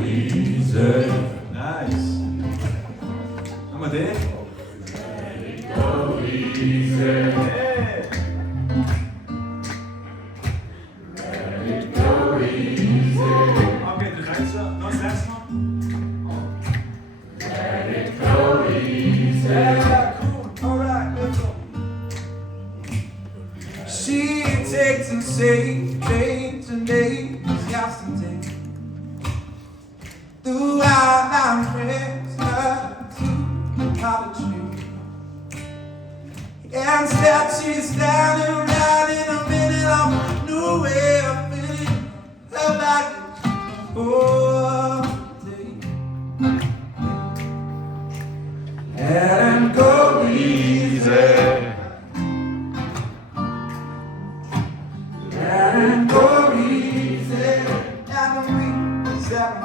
easy. Nice. Nochmal den. Let it go easy. Yeah. Let it go easy. Okay, de rechts, nog rechts nog. Let it go easy. Yeah, cool. All right, let's go. She takes and saves, takes and days, yesterday. Throughout our friends, her to apology. Instead, she's standing right in the middle of a new way of feeling her baggage for the day. Let him go easy. Let him go easy. And the week is out.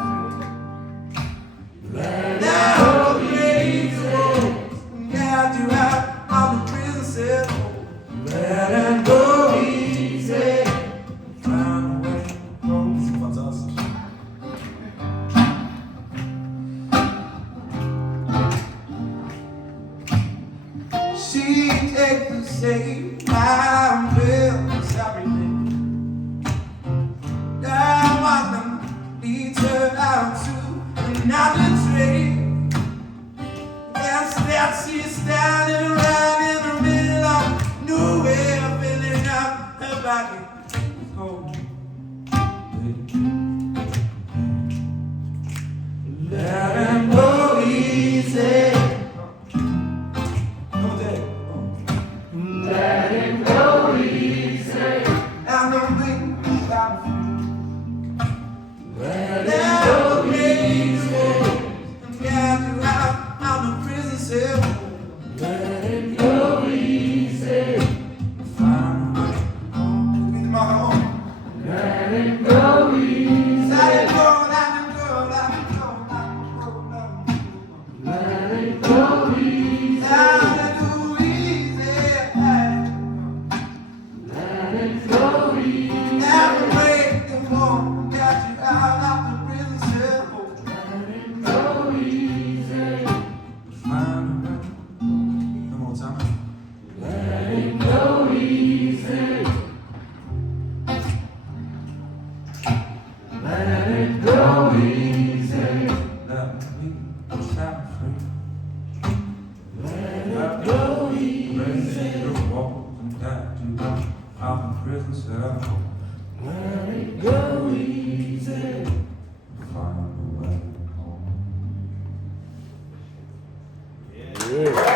Let him go easy. Got you out of the prison cell. Let him go easy. Find a way home. Fantastic. She takes the same time bills every day. Now one of them leads her out to another trade. Instead, she's standing right in the middle of a new way of filling up her body. Let him go easy. Let him go easy. And the ring stop. Let him go easy. And get you out of the prison cell. Let him go easy. Find a way home. Give me my home. Let him go easy. Let him go, let him go, let him go, let him go. Let him go easy. Let him go easy. Let him go easy. Every way you want, got you out of the prison cell. Let him go easy. Find a way. One more time. Let him go easy. Let it go easy. Let me set free. Let it go easy. Walk and got you out of prison cell. Let it go easy. Find a way home. Yeah.